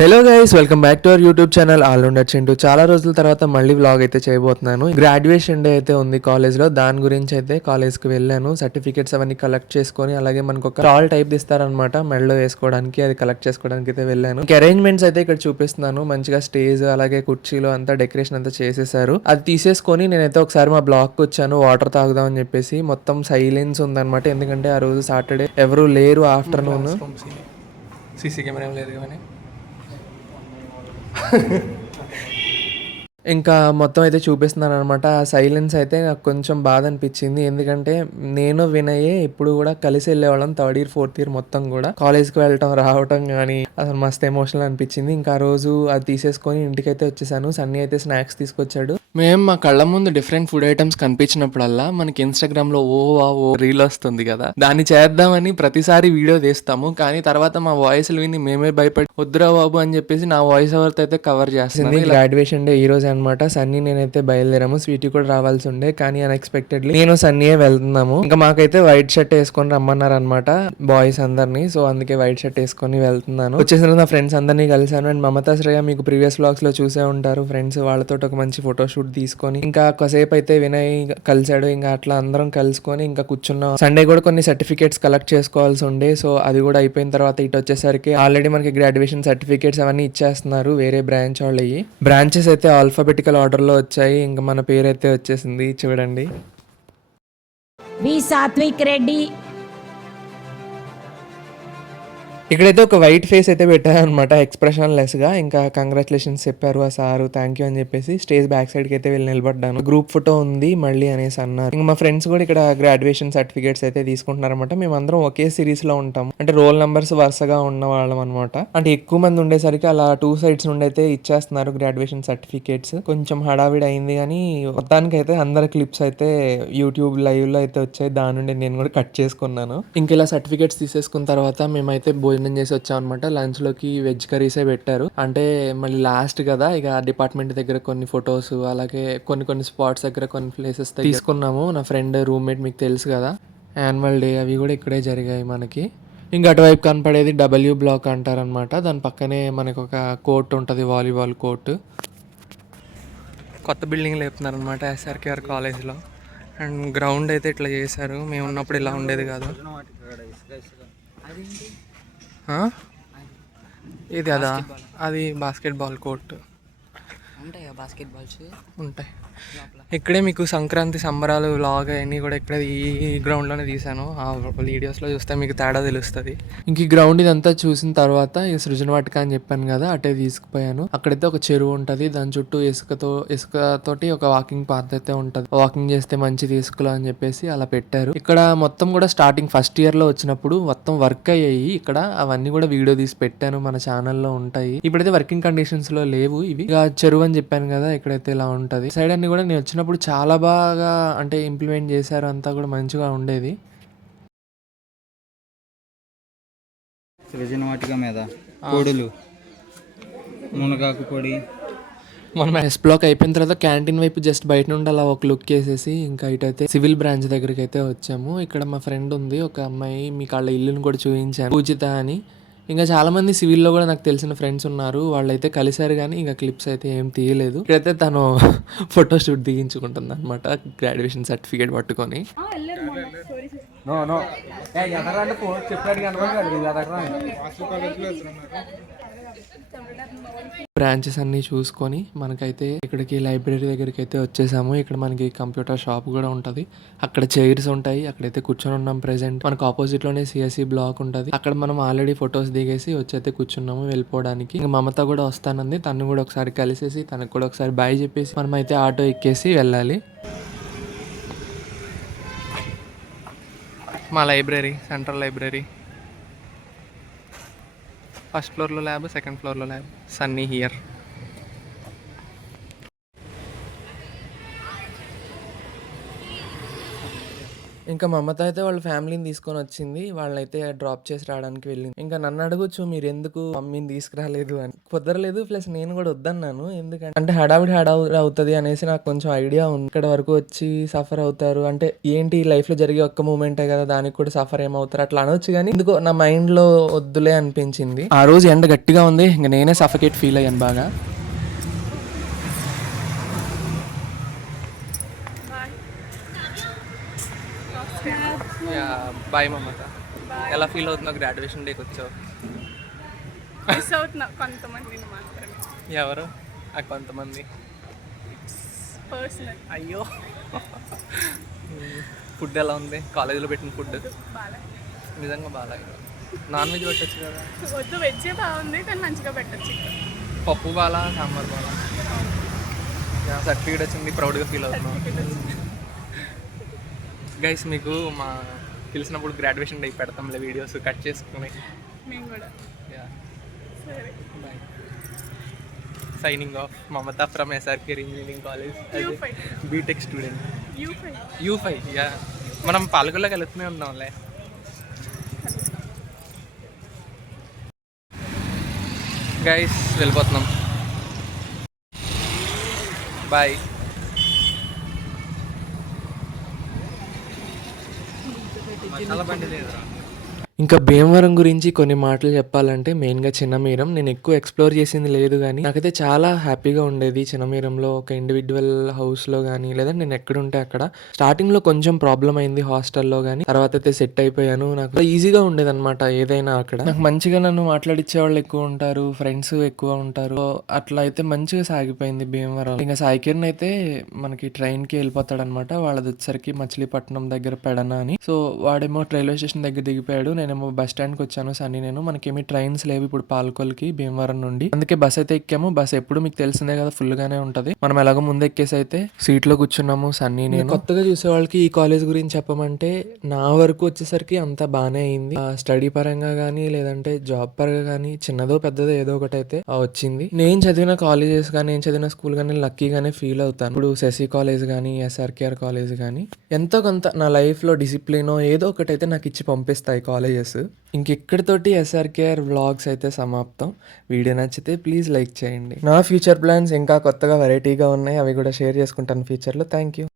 Hello guys, welcome back to our YouTube channel allrounder Chintu. చాలా రోజుల తర్వాత మళ్ళీ వ్లాగ్ అయితే చేయబోతున్నాను. గ్రాడ్యుయేషన్ డే అయితే ఉంది కాలేజ్లో, దాని గురించి అయితే కాలేజ్కి వెళ్ళాను. సర్టిఫికేట్స్ అవన్నీ కలెక్ట్ చేసుకొని, అలాగే మనకు ఒక టాల్ టైప్ ఇస్తారనమాట మెడలో వేసుకోవడానికి, అది కలెక్ట్ చేసుకోవడానికి అయితే వెళ్ళాను. అరేంజ్మెంట్స్ అయితే ఇక్కడ చూపిస్తున్నాను. మంచిగా స్టేజ్ అలాగే కుర్చీలు అంతా డెకరేషన్ అంతా చేసేసారు. అది తీసేసుకొని నేనైతే ఒకసారి మా బ్లాక్కి వచ్చాను వాటర్ తాగుదాం అని చెప్పేసి. మొత్తం సైలెన్స్ ఉందన్నమాట, ఎందుకంటే ఆ రోజు సాటర్డే ఎవరు లేరు. ఆఫ్టర్నూన్ సీసీ కెమెరా లేదు కానీ ఇంకా మొత్తం అయితే చూపిస్తున్నాను అనమాట. ఆ సైలెన్స్ అయితే నాకు కొంచెం బాధ అనిపించింది, ఎందుకంటే నేను వినయే ఇప్పుడు కూడా కలిసి వెళ్ళేవాళ్ళం. థర్డ్ ఇయర్ ఫోర్త్ ఇయర్ మొత్తం కూడా కాలేజ్కి వెళ్ళటం రావటం కానీ అసలు మస్తు ఎమోషనల్ అనిపించింది. ఇంకా ఆ రోజు అది తీసేసుకొని ఇంటికైతే వచ్చేసాను. సన్నీ అయితే స్నాక్స్ తీసుకొచ్చాడు. మేము మా కళ్ళ ముందు డిఫరెంట్ ఫుడ్ ఐటమ్స్ కనిపించినప్పుడల్లా మనకి ఇన్స్టాగ్రామ్ లో ఓ రీల్ వస్తుంది కదా, దాన్ని చేద్దామని ప్రతిసారి వీడియో తీస్తాము. కానీ తర్వాత మా వాయిస్లు విని మేమే భయపడి వద్దురా బాబు అని చెప్పేసి నా వాయిస్ ఓవర్ అయితే కవర్ చేస్తుంది. గ్రాడ్యుయేషన్ డే ఈ రోజు అనమాట. సన్నీ నేనైతే బయలుదేరాము. స్వీటీ కూడా రావాల్సి ఉండే, కానీ అన్ఎక్స్పెక్టెడ్లీ నేను సన్నీయే వెళ్తున్నాము. ఇంకా మాకైతే వైట్ షర్ట్ వేసుకొని రమ్మన్నారు అనమాట బాయ్స్ అందరినీ. సో అందుకే వైట్ షర్ట్ వేసుకొని వెళ్తున్నాను. వచ్చేసిన నా ఫ్రెండ్స్ అందరినీ కలిసాను. అండ్ మమతా శ్రేయ మీకు ప్రీవియస్ వ్లాగ్స్ లో చూసే ఉంటారు ఫ్రెండ్స్. వాళ్ళతో ఒక మంచి ఫోటో షూట్ తీసుకొని ఇంకా కాసేపు అయితే వినయ్ కలిసాడు. ఇంకా అట్లా అందరం కలుసుకొని ఇంకా కూర్చున్నాం. సండే కూడా కొన్ని సర్టిఫికేట్స్ కలెక్ట్ చేసుకోవాల్సి ఉండే, సో అది కూడా అయిపోయిన తర్వాత ఇటు వచ్చేసరికి ఆల్రెడీ మనకి గ్రాడ్యుయేషన్ సర్టిఫికేట్స్ అవన్నీ ఇచ్చేస్తున్నారు వేరే బ్రాంచ్ వాళ్ళు. బ్రాంచెస్ అయితే ఆల్ఫాబెటికల్ ఆర్డర్లో వచ్చాయి. ఇంకా మన పేరు అయితే వచ్చేసింది చూడండి. వి సాత్విక్ రెడ్డి. ఇక్కడైతే ఒక వైట్ ఫేస్ అయితే పెట్టారనమాట, ఎక్స్ప్రెషన్ లెస్ గా. ఇంకా కంగ్రాచులేషన్స్ చెప్పారు ఆ సారు, థ్యాంక్ యూ అని చెప్పేసి స్టేజ్ బ్యాక్ సైడ్ కి అయితే వెళ్ళి నిలబడ్డాను. గ్రూప్ ఫోటో ఉంది మళ్ళీ అనేసి అన్నారు. ఇంకా మా ఫ్రెండ్స్ కూడా ఇక్కడ గ్రాడ్యుయేషన్ సర్టిఫికేట్స్ అయితే తీసుకుంటున్నారనమాట. మేమందరం ఒకే సిరీస్ లో ఉంటాం, అంటే రోల్ నంబర్స్ వరుసగా ఉన్న వాళ్ళం అనమాట. అంటే ఎక్కువ మంది ఉండేసరికి అలా 2 sides నుండి అయితే ఇచ్చేస్తున్నారు గ్రాడ్యుయేషన్ సర్టిఫికేట్స్. కొంచెం హడావిడి అయింది, కానీ మొత్తానికి అయితే అందరి క్లిప్స్ అయితే యూట్యూబ్ లైవ్ లో అయితే వచ్చాయి. దాని నుండి నేను కూడా కట్ చేసుకున్నాను. ఇంక ఇలా సర్టిఫికేట్స్ తీసేసుకున్న తర్వాత మేమైతే భోజనం చేసి వచ్చాం అనమాట. లంచ్ లోకి వెజ్ కర్రీసే పెట్టారు. అంటే మళ్ళీ లాస్ట్ కదా, ఇక డిపార్ట్మెంట్ దగ్గర కొన్ని ఫొటోస్ అలాగే కొన్ని స్పాట్స్ దగ్గర కొన్ని ప్లేసెస్ తీసుకున్నాము. నా ఫ్రెండ్ రూమ్మేట్ మీకు తెలుసు కదా, యాన్యువల్ డే అవి కూడా ఇక్కడే జరిగాయి మనకి. ఇంకా అటువైపు కనపడేది డబ్ల్యూ బ్లాక్ అంటారనమాట. దాని పక్కనే మనకు ఒక కోర్ట్ ఉంటుంది, వాలీబాల్ కోర్టు. కొత్త బిల్డింగ్ లేపుతున్నారనమాట ఎస్ఆర్కేఆర్ కాలేజ్లో. అండ్ గ్రౌండ్ అయితే ఇట్లా చేశారు. మేము ఉన్నప్పుడు ఇలా ఉండేది కాదు. ఇది అదా, అది బాస్కెట్బాల్ కోర్టు. ఉంటాయా బాస్కెట్బాల్స్? ఉంటాయి. ఇక్కడే మీకు సంక్రాంతి సంబరాలు వ్లాగ్ అన్నీ కూడా ఇక్కడ ఈ గ్రౌండ్లోనే తీసాను. ఆ వీడియోస్లో చూస్తే మీకు తేడా తెలుస్తుంది. ఇంక ఈ గ్రౌండ్ ఇదంతా చూసిన తర్వాత ఈ సృజన వాటిక అని చెప్పాను కదా, అటే తీసుకుపోయాను. అక్కడైతే ఒక చెరువు ఉంటుంది, దాని చుట్టూ ఇసుకతోటి ఒక వాకింగ్ పాత్ అయితే ఉంటుంది. వాకింగ్ చేస్తే మంచిది ఇసుకలో అని చెప్పేసి అలా పెట్టారు. ఇక్కడ మొత్తం కూడా స్టార్టింగ్ ఫస్ట్ ఇయర్ లో వచ్చినప్పుడు మొత్తం వర్క్ అయ్యాయి ఇక్కడ. అవన్నీ కూడా వీడియో తీసి పెట్టాను, మన ఛానల్లో ఉంటాయి. ఇప్పుడైతే వర్కింగ్ కండిషన్స్ లో లేవు ఇవి. ఇక చెరువు అని చెప్పాను కదా, ఇక్కడైతే ఇలా ఉంటది. సైడ్ అన్ని కూడా నేను వచ్చినప్పుడు చాలా బాగా అంటే ఇంప్లిమెంట్ చేశారు, అంతా కూడా మంచిగా ఉండేది. సృజన వాటిక మీద పొడులు, మునగాకు పొడి. మనం ఎస్ బ్లాక్ అయిపోయిన తర్వాత క్యాంటీన్ వైపు జస్ట్ బయట నుండి అలా ఒక లుక్ వేసేసి ఇంకా ఇటైతే సివిల్ బ్రాంచ్ దగ్గరికి అయితే వచ్చాము. ఇక్కడ మా ఫ్రెండ్ ఉంది ఒక అమ్మాయి, మీకు వాళ్ళ ఇల్లుని కూడా చూపించాను, పూజిత అని. ఇంకా చాలా మంది సివిల్లో కూడా నాకు తెలిసిన ఫ్రెండ్స్ ఉన్నారు, వాళ్ళైతే కలిసారు కానీ ఇంకా క్లిప్స్ అయితే ఏం తీయలేదు. ఇక్కడైతే తను ఫోటో షూట్ దిగించుకుంటుంది అనమాట గ్రాడ్యుయేషన్ సర్టిఫికేట్ పట్టుకొని. బ్రాంచెస్ అన్ని చూసుకొని మనకైతే ఇక్కడికి లైబ్రరీ దగ్గరికి అయితే వచ్చేసాము. ఇక్కడ మనకి కంప్యూటర్ షాప్ కూడా ఉంటుంది, అక్కడ చైర్స్ ఉంటాయి, అక్కడైతే కూర్చొని ఉన్నాం ప్రెసెంట్. మనకు ఆపోజిట్ లోనే సిఎస్సి బ్లాక్ ఉంటుంది, అక్కడ మనం ఆల్రెడీ ఫొటోస్ దిగేసి వచ్చైతే కూర్చున్నాము వెళ్ళిపోవడానికి. ఇంకా మమత కూడా వస్తానంది, తను కూడా ఒకసారి కలిసేసి తనకు కూడా ఒకసారి బాయ్ చెప్పేసి మనం అయితే ఆటో ఎక్కేసి వెళ్ళాలి. మా లైబ్రరీ సెంట్రల్ లైబ్రరీ, ఫస్ట్ ఫ్లోర్లో ల్యాబ్, సెకండ్ ఫ్లోర్లో ల్యాబ్. సన్నీ హియర్. ఇంకా మమత అయితే వాళ్ళ ఫ్యామిలీని తీసుకొని వచ్చింది. వాళ్ళనైతే డ్రాప్ చేసి రావడానికి వెళ్ళింది. ఇంకా నన్ను అడగొచ్చు మీరెందుకు మమ్మీని తీసుకురాలేదు అని. కుదరలేదు, ప్లస్ నేను కూడా వద్దన్నాను. ఎందుకంటే అంటే హడావిడి అవుతది అనేసి నాకు కొంచెం ఐడియా ఉంది. ఇక్కడ వరకు వచ్చి సఫర్ అవుతారు అంటే ఏంటి లైఫ్‌లో జరిగే ఒక్క మూమెంటే కదా! దానికి కూడా సఫర్ ఏమవుతారు అట్లా అనొచ్చు గానీ, ఎందుకో నా మైండ్‌లో వద్దులే అనిపించింది. ఆ రోజు ఎండ గట్టిగా ఉంది. ఇంక నేనే సఫకేట్ ఫీల్ అయ్యాను బాగా. బాయ్ మమత. ఎలా ఫీల్ అవుతున్నావు గ్రాడ్యుయేషన్ డేకి వచ్చావు? మిస్ అవుతున్నా కొంతమందిని మాత్రమే. ఎవరు ఆ కొంతమంది? పర్సనల్ అయ్యో. ఫుడ్ ఎలా ఉంది కాలేజీలో పెట్టిన ఫుడ్? బాగా నిజంగా బాగాలేదు. నాన్ వెజ్ పెట్టచ్చు కదా? వద్దు, వెజ్జే బాగుంది కానీ మంచిగా పెట్టచ్చు. పప్పు బాలా, సాంబార్ బాలా? సర్టిఫికేట్ వచ్చింది, ప్రౌడ్గా ఫీల్ అవుతున్నాం. గైస్ మీకు మా తెలిసినప్పుడు గ్రాడ్యుయేషన్ డే పెడతాంలే వీడియోస్ కట్ చేసుకుని. మేము కూడా. సరే, bye. Signing off, Mamata from SRKR engineering college, U5. BTech student. U5. U5 యా. మనం పాలకొల్లోకి వెళ్తూనే ఉన్నాంలే. గైస్ వెళ్ళిపోతున్నాం, బాయ్. మసాలా బండి లేదురా. ఇంకా భీమవరం గురించి కొన్ని మాటలు చెప్పాలంటే మెయిన్గా చిన్నమీరం నేను ఎక్కువ ఎక్స్ప్లోర్ చేసింది లేదు, కానీ నాకైతే చాలా హ్యాపీగా ఉండేది చిన్నమీరంలో. ఒక ఇండివిజువల్ హౌస్లో కానీ లేదా నేను ఎక్కడుంటే అక్కడ. స్టార్టింగ్లో కొంచెం ప్రాబ్లం అయింది హాస్టల్లో, కానీ తర్వాత అయితే సెట్ అయిపోయాను. నాకు ఈజీగా ఉండేది అనమాట ఏదైనా అక్కడ. నాకు మంచిగా నన్ను మాట్లాడించే వాళ్ళు ఎక్కువ ఉంటారు, ఫ్రెండ్స్ ఎక్కువ ఉంటారు. అట్లా అయితే మంచిగా సాగిపోయింది భీమవరం. ఇంకా సాయికిరణ్ అయితే మనకి ట్రైన్కి వెళ్ళిపోతాడు అనమాట. వాళ్ళది వచ్చేసరికి మచిలీపట్నం దగ్గర పెడన అని. సో వాడేమో రైల్వే స్టేషన్ దగ్గర దిగిపోయాడు, నేనేమో బస్ స్టాండ్కి వచ్చాను. సన్నీ నేను మనకేమి ట్రైన్స్ లేవు ఇప్పుడు పాలకొల్కి భీమవరం నుండి, అందుకే బస్ అయితే ఎక్కాము. బస్ ఎప్పుడు మీకు తెలిసిందే కదా, ఫుల్ గానే ఉంటది. మనం ఎలాగో ముందు ఎక్కేసి అయితే సీట్ లో కూర్చున్నాము సన్నీ నేను. కొత్తగా చూసే వాళ్ళకి ఈ కాలేజ్ గురించి చెప్పమంటే నా వరకు వచ్చేసరికి అంత బానే అయింది. స్టడీ పరంగా కానీ లేదంటే జాబ్ పరంగా కానీ చిన్నదో పెద్దదో ఏదో ఒకటి అయితే వచ్చింది. నేను చదివిన కాలేజెస్ కానీ నేను చదివిన స్కూల్ కానీ లక్కీగానే ఫీల్ అవుతాను. ఇప్పుడు శశి కాలేజ్ కానీ ఎస్ఆర్కేఆర్ కాలేజ్ కానీ ఎంతో కొంత నా లైఫ్ లో డిసిప్లిన్ ఏదో ఒకటి అయితే నాకు ఇచ్చి పంపిస్తాయి కాలేజెస్. ఇంకెక్కడితోటి ఎస్ఆర్కేఆర్ వ్లాగ్స్ అయితే సమాప్తం. వీడియో నచ్చితే ప్లీజ్ లైక్ చేయండి. నా ఫ్యూచర్ ప్లాన్స్ ఇంకా కొత్తగా వెరైటీగా ఉన్నాయి, అవి కూడా షేర్ చేసుకుంటాను ఫ్యూచర్లో. Thank you.